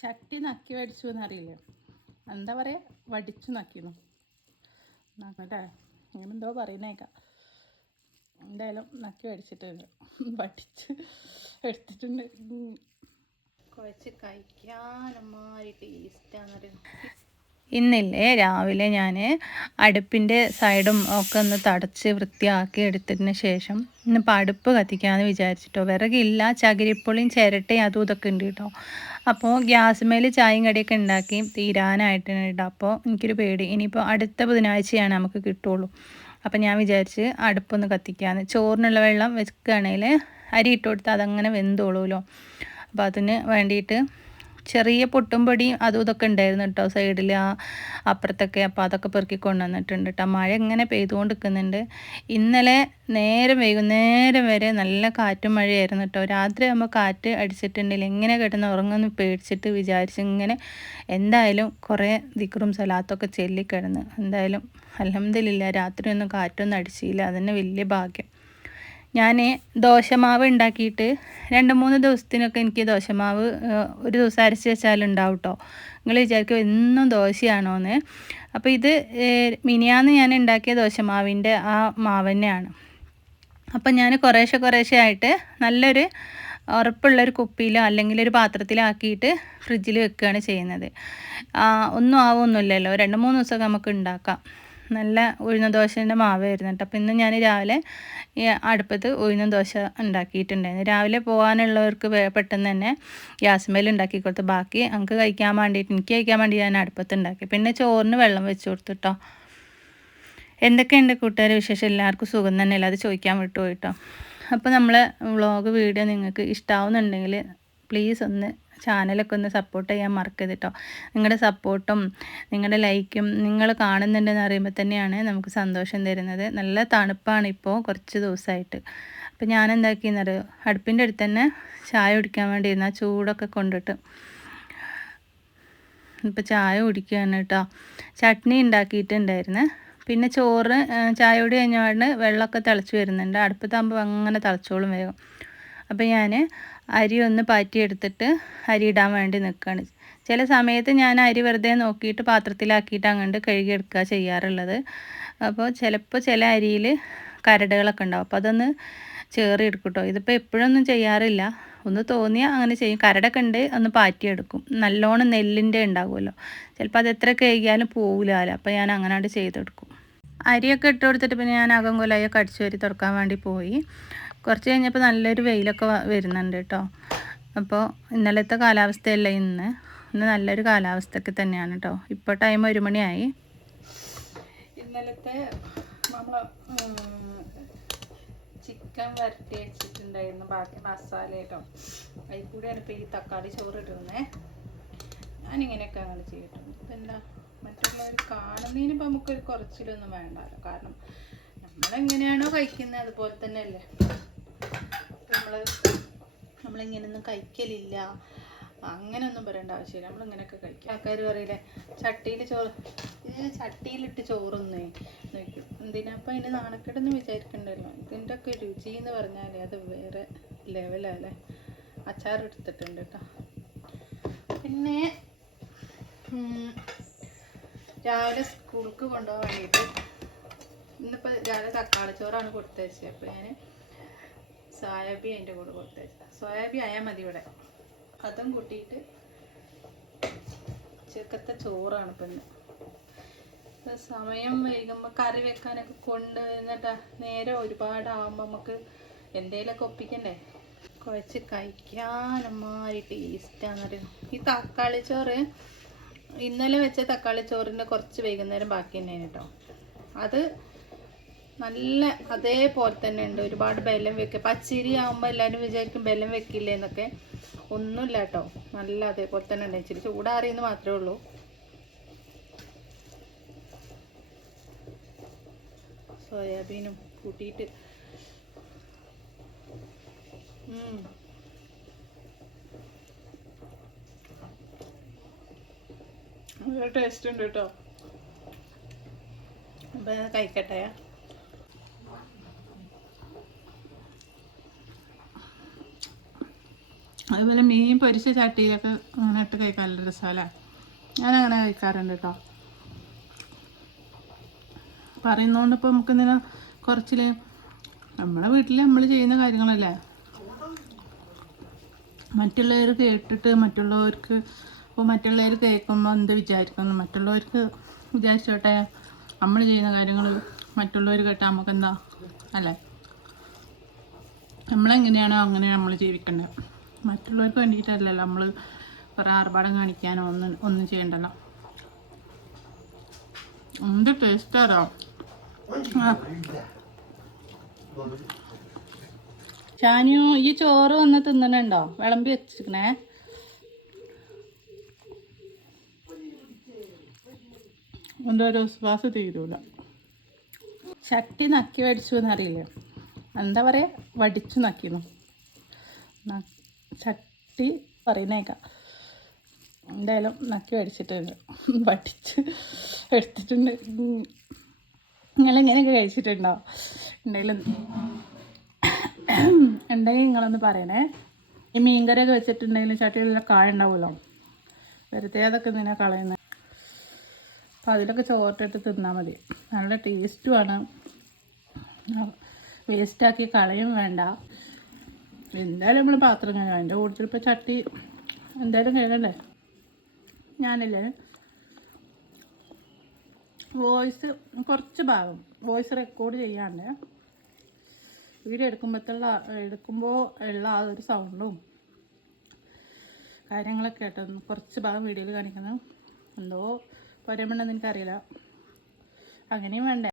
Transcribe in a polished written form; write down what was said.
ചട്ടി നക്കി വടിച്ചു എന്നറിയില്ല, എന്താ പറയുക, വടിച്ചു നക്കിന്നു കേട്ടോ, അങ്ങനെ എന്തോ പറയുന്നേക്കാം. എന്തായാലും നക്കി വടിച്ചിട്ടുണ്ട്, വടിച്ച് എടുത്തിട്ടുണ്ട്. കുഴച്ച് കഴിക്കാനമാരി ടേസ്റ്റാന്ന്. ഇന്നില്ലേ രാവിലെ ഞാൻ അടുപ്പിൻ്റെ സൈഡും ഒക്കെ ഒന്ന് തടച്ച് വൃത്തിയാക്കി എടുത്തതിന് ശേഷം ഇന്നിപ്പോൾ അടുപ്പ് കത്തിക്കാമെന്ന് വിചാരിച്ചിട്ടോ. വിറകില്ല, ചകിരിപ്പൊളിയും ചിരട്ടയും അതും ഇതൊക്കെ ഉണ്ട് കേട്ടോ. അപ്പോൾ ഗ്യാസ് മേൽ ചായയും കടിയൊക്കെ ഉണ്ടാക്കി തീരാനായിട്ടാണ് കേട്ടോ. അപ്പോൾ എനിക്കൊരു പേടി, ഇനിയിപ്പോൾ അടുത്ത ബുധനാഴ്ചയാണ് നമുക്ക് കിട്ടുള്ളൂ. അപ്പോൾ ഞാൻ വിചാരിച്ച് അടുപ്പൊന്ന് കത്തിക്കാമെന്ന്. ചോറിനുള്ള വെള്ളം വെക്കുകയാണെങ്കിൽ അരി ഇട്ട് കൊടുത്താൽ അതങ്ങനെ വെന്തോളൂല്ലോ. അപ്പോൾ അതിന് വേണ്ടിയിട്ട് ചെറിയ പൊട്ടും പൊടിയും അതും ഇതൊക്കെ ഉണ്ടായിരുന്നു കേട്ടോ സൈഡിൽ, അപ്പുറത്തൊക്കെ. അപ്പോൾ അതൊക്കെ പെറുക്കി കൊണ്ടുവന്നിട്ടുണ്ട് കേട്ടോ. മഴ ഇങ്ങനെ പെയ്തുകൊണ്ട് നിൽക്കുന്നുണ്ട്. ഇന്നലെ വൈകുന്നേരം വരെ നല്ല കാറ്റും മഴയായിരുന്നു കേട്ടോ. രാത്രി ആകുമ്പോൾ കാറ്റ് അടിച്ചിട്ടുണ്ടെങ്കിൽ എങ്ങനെ കിടന്ന് ഉറങ്ങുമെന്ന് പേടിച്ചിട്ട് വിചാരിച്ച് ഇങ്ങനെ എന്തായാലും കുറേ ദിക്റും സലാത്തൊക്കെ ചൊല്ലിക്കിടന്ന്. എന്തായാലും അൽഹംദുലില്ലാ രാത്രി ഒന്നും കാറ്റൊന്നും അടിച്ചില്ല, അതന്നെ വലിയ ഭാഗ്യം. ഞാൻ ദോശമാവ് ഉണ്ടാക്കിയിട്ട് 2-3 ദിവസത്തിനൊക്കെ എനിക്ക് ദോശമാവ് ഒരു ദിവസം അരച്ച് വെച്ചാലുണ്ടാവും കേട്ടോ. നിങ്ങൾ വിചാരിക്കും എന്നും ദോശയാണോയെന്ന്. അപ്പോൾ ഇത് മിനിയാന്ന് ഞാൻ ഉണ്ടാക്കിയ ദോശമാവിൻ്റെ ആ മാവ് തന്നെയാണ്. അപ്പം ഞാൻ കുറേശ്ശെ ആയിട്ട് നല്ലൊരു ഉറപ്പുള്ളൊരു കുപ്പിയിലോ അല്ലെങ്കിൽ ഒരു പാത്രത്തിലോ ആക്കിയിട്ട് ഫ്രിഡ്ജിൽ വെക്കുകയാണ് ചെയ്യുന്നത്. ഒന്നും ആവുമൊന്നുമില്ലല്ലോ, 2-3 ദിവസമൊക്കെ നമുക്ക് ഉണ്ടാക്കാം. നല്ല ഉഴുന്ന ദോശേൻ്റെ മാവായിരുന്നു കേട്ടോ. അപ്പോൾ ഇന്ന് ഞാൻ രാവിലെ ഈ അടുപ്പത്ത് ഉഴുന്ന ദോശ ഉണ്ടാക്കിയിട്ടുണ്ടായിരുന്നു. രാവിലെ പോകാനുള്ളവർക്ക് പെട്ടെന്ന് തന്നെ ഗ്യാസ് മേൽ ഉണ്ടാക്കി കൊടുത്ത്, ബാക്കി എനിക്ക് കഴിക്കാൻ വേണ്ടി ഞാൻ അടുപ്പത്ത് ഉണ്ടാക്കി. പിന്നെ ചോറിന് വെള്ളം വെച്ച് കൊടുത്തു കേട്ടോ. എന്തൊക്കെയുണ്ട് കൂട്ടുകാരെ വിശേഷം? എല്ലാവർക്കും സുഖം തന്നെയല്ല, അത് ചോദിക്കാൻ വിട്ടുപോയി കേട്ടോ. അപ്പോൾ നമ്മളെ വ്ളോഗ് വീഡിയോ നിങ്ങൾക്ക് ഇഷ്ടമാവുന്നുണ്ടെങ്കിൽ പ്ലീസ് ഒന്ന് ചാനലൊക്കെ ഒന്ന് സപ്പോർട്ട് ചെയ്യാൻ മറക്കരുത് കേട്ടോ. നിങ്ങളുടെ സപ്പോർട്ടും നിങ്ങളുടെ ലൈക്കും നിങ്ങൾ കാണുന്നുണ്ടെന്ന് അറിയുമ്പോൾ തന്നെയാണ് നമുക്ക് സന്തോഷം തരുന്നത്. നല്ല തണുപ്പാണ് ഇപ്പോൾ കുറച്ച് ദിവസമായിട്ട്. അപ്പോൾ ഞാൻ എന്താക്കിയെന്നറിയോ, അടുപ്പിൻ്റെ അടുത്ത് തന്നെ ചായ കുടിക്കാൻ വേണ്ടി ഇരുന്ന ചൂടൊക്കെ കൊണ്ടിട്ട് ഇപ്പോൾ ചായ കുടിക്കുകയാണ് കേട്ടോ. ചട്നി ഉണ്ടാക്കിയിട്ടുണ്ടായിരുന്നു. പിന്നെ ചോറ് ചായ കുടി കഴിഞ്ഞാണ്ട് വെള്ളമൊക്കെ തിളച്ച് വരുന്നുണ്ട്. അടുപ്പത്താകുമ്പോൾ അങ്ങനെ തിളച്ചോളും വേഗം. അപ്പോൾ ഞാൻ അരി ഒന്ന് പാറ്റിയെടുത്തിട്ട് അരി ഇടാൻ വേണ്ടി നിൽക്കുകയാണ്. ചില സമയത്ത് ഞാൻ അരി വെറുതെ നോക്കിയിട്ട് പാത്രത്തിലാക്കിയിട്ട് അങ്ങോട്ട് കഴുകിയെടുക്കുക ചെയ്യാറുള്ളത്. അപ്പോൾ ചിലപ്പോൾ ചില അരിയിൽ കരടുകളൊക്കെ ഉണ്ടാവും, അപ്പോൾ അതൊന്ന് ചേറിയെടുക്കും കേട്ടോ. ഇതിപ്പോൾ എപ്പോഴൊന്നും ചെയ്യാറില്ല, ഒന്ന് തോന്നിയാൽ അങ്ങനെ ചെയ്യും. കരടൊക്കെ ഉണ്ട്, ഒന്ന് പാറ്റിയെടുക്കും. നല്ലോണം നെല്ലിൻ്റെ ഉണ്ടാകുമല്ലോ, ചിലപ്പോൾ അത് എത്ര കഴുകിയാലും പോകില്ല. അപ്പോൾ ഞാൻ അങ്ങനെയാണ്ട് ചെയ്തെടുക്കും. അരിയൊക്കെ ഇട്ട് കൊടുത്തിട്ട് പിന്നെ ഞാൻ അകം കൊലായൊക്കെ അടിച്ചു വരി തുറക്കാൻ വേണ്ടി പോയി. കുറച്ച് കഴിഞ്ഞപ്പോൾ നല്ലൊരു വെയിലൊക്കെ വരുന്നുണ്ട് കേട്ടോ. അപ്പോൾ ഇന്നലത്തെ കാലാവസ്ഥയല്ല ഇന്ന് നല്ലൊരു കാലാവസ്ഥയൊക്കെ തന്നെയാണ് കേട്ടോ. ഇപ്പോൾ ടൈം 1 മണിയായി. ഇന്നലത്തെ നമ്മൾ ചിക്കൻ വരട്ടി വെച്ചിട്ടുണ്ടായിരുന്നു, ബാക്കി മസാല കേട്ടോ. അതിൽ കൂടെയാണ് ഇപ്പോൾ ഈ തക്കാളി ചോറ് ഇടുന്നത്. ഞാനിങ്ങനെയൊക്കെ അങ്ങനെ ചെയ്തിട്ടുണ്ട്. ഇപ്പം എന്താ മറ്റുള്ളവർ കാണുന്നതിന് ഇപ്പം നമുക്കൊരു കുറച്ചിലൊന്നും വേണ്ടല്ലോ, കാരണം നമ്മളെങ്ങനെയാണോ കഴിക്കുന്നത് അതുപോലെ തന്നെ അല്ലേ. നമ്മളിങ്ങനെയൊന്നും കഴിക്കലില്ല, അങ്ങനെയൊന്നും പറയേണ്ട ആവശ്യമില്ല. നമ്മളിങ്ങനെയൊക്കെ കഴിക്കും. ആൾക്കാർ പറയില്ലേ ചട്ടിയിലിട്ട് ചോറൊന്നേ നോക്കും, എന്തിനാപ്പം അതിന് നാണക്കേടൊന്നും വിചാരിക്കണ്ടല്ലോ. ഇതിൻ്റെ ഒക്കെ രുചി എന്ന് പറഞ്ഞാൽ അത് വേറെ ലെവലല്ലേ. അച്ചാറെടുത്തിട്ടുണ്ട് കേട്ടോ. പിന്നെ രാവിലെ സ്കൂൾക്ക് കൊണ്ടുപോകാൻ വേണ്ടിയിട്ട് ഇന്നിപ്പോൾ രാവിലെ തക്കാളി ചോറാണ് കൊടുത്തയച്ചത്. അപ്പോൾ ഞാൻ സോയാബീൻ അതിൻ്റെ കൂടെ കൊടുത്തയച്ചത്. സോയാബീൻ ആയാൽ മതി ഇവിടെ, അതും കൂട്ടിയിട്ട് ഉച്ചക്കത്തെ ചോറാണ് ഇപ്പം ഇന്ന്. സമയം വൈകുമ്പോൾ കറി വെക്കാനൊക്കെ കൊണ്ടുവന്നിട്ട് നേരം ഒരുപാടാകുമ്പോൾ നമുക്ക് എന്തെങ്കിലുമൊക്കെ ഒപ്പിക്കണ്ടേ. കുഴച്ച് കഴിക്കാനമാരി ടേസ്റ്റാണെന്നറിയാം. ഈ തക്കാളി ചോറ് ഇന്നലെ വെച്ച തക്കാളി ചോറിൻ്റെ കുറച്ച് വൈകുന്നേരം ബാക്കി തന്നെയാണ് കേട്ടോ. അത് നല്ല അതേപോലെ തന്നെ ഉണ്ട്. ഒരുപാട് ബലം വെക്കുക, പച്ചരി ആകുമ്പോൾ എല്ലാവരും വിചാരിക്കും ബലം വെക്കില്ലേ എന്നൊക്കെ. ഒന്നുമില്ല കേട്ടോ, നല്ല അതേപോലെ തന്നെ ഉണ്ട്. ഇച്ചിരി ചൂടാറിയെന്ന് മാത്രമേ ഉള്ളൂ. സോയാബീനും കൂട്ടിയിട്ട് നല്ല ടേസ്റ്റ് ഉണ്ട് കേട്ടോ. അപ്പം കഴിക്കട്ടെ. അതുപോലെ മീൻ പൊരിച്ച ചട്ടിയിലൊക്കെ അങ്ങനെ ഇട്ട് കഴിക്കാൻ നല്ല രസമല്ലേ. ഞാനങ്ങനെ കഴിക്കാറുണ്ട് കേട്ടോ. പറയുന്നതുകൊണ്ട് ഇപ്പോൾ നമുക്കിങ്ങനെ കുറച്ചിൽ നമ്മളെ വീട്ടിൽ നമ്മൾ ചെയ്യുന്ന കാര്യങ്ങളല്ലേ, മറ്റുള്ളവർ കേട്ടിട്ട് മറ്റുള്ളവർക്ക് ഇപ്പോൾ മറ്റുള്ളവർ കേൾക്കുമ്പോൾ എന്ത് വിചാരിക്കുന്നു, മറ്റുള്ളവർക്ക് വിചാരിച്ചോട്ടെ നമ്മൾ ചെയ്യുന്ന കാര്യങ്ങൾ മറ്റുള്ളവർ കേട്ടാൽ നമുക്കെന്താ അല്ലേ. നമ്മളെങ്ങനെയാണോ അങ്ങനെയാണ് നമ്മൾ ജീവിക്കേണ്ടത്. മറ്റുള്ളവർക്ക് വേണ്ടിയിട്ടല്ലല്ലോ നമ്മൾ കുറേ ആർഭാടം കാണിക്കാനോ ഒന്നും ചെയ്യണ്ടല്ലോ. എന്ത് ടേസ്റ്റാറോ. ഷാനു ഈ ചോറ് വന്ന് തിന്നണുണ്ടോ? വിളമ്പി വെച്ചിരിക്കണേ. എന്തോ ഒരു വിശ്വാസം തീരൂല. ചട്ടി നക്കി വടിച്ചു എന്നറിയില്ലേ, എന്താ പറയുക, വടിച്ചു നക്കിന്നു. ചട്ടി പറയുന്നേക്കാം. എന്തായാലും നക്കി വടിച്ചിട്ടുണ്ട്, വടിച്ച് എടുത്തിട്ടുണ്ട്. നിങ്ങളിങ്ങനെയൊക്കെ കഴിച്ചിട്ടുണ്ടോ? ഉണ്ടെങ്കിൽ നിങ്ങളൊന്ന് പറയണേ. ഈ മീൻകറിയൊക്കെ വെച്ചിട്ടുണ്ടെങ്കിൽ ചട്ടിയിലുള്ള കായ ഉണ്ടാവുമല്ലോ, വെറുതെ അതൊക്കെ ഇങ്ങനെ കളയുന്നത്. അപ്പോൾ അതിലൊക്കെ ചോറിട്ടിട്ട് തിന്നാൽ മതി, നല്ല ടേസ്റ്റുമാണ്. വേസ്റ്റാക്കി കളയും വേണ്ട. എന്തായാലും നമ്മൾ പാത്രം കഴുകാം, അതിൻ്റെ കൂടുതൽ ഇപ്പോൾ ചട്ടി എന്തായാലും കഴുകണ്ടേ. ഞാനില്ലേ വോയിസ് കുറച്ച് ഭാഗം വോയിസ് റെക്കോർഡ് ചെയ്യാണ്ട് വീഡിയോ എടുക്കുമ്പോൾ ഉള്ള ആ ഒരു സൗണ്ടും കാര്യങ്ങളൊക്കെ കേട്ടോ കുറച്ച് ഭാഗം വീഡിയോയിൽ കാണിക്കുന്നത്. എന്തോ പറയുമ്പോണ്ടെന്ന് എനിക്കറിയില്ല, അങ്ങനെയും വേണ്ടേ.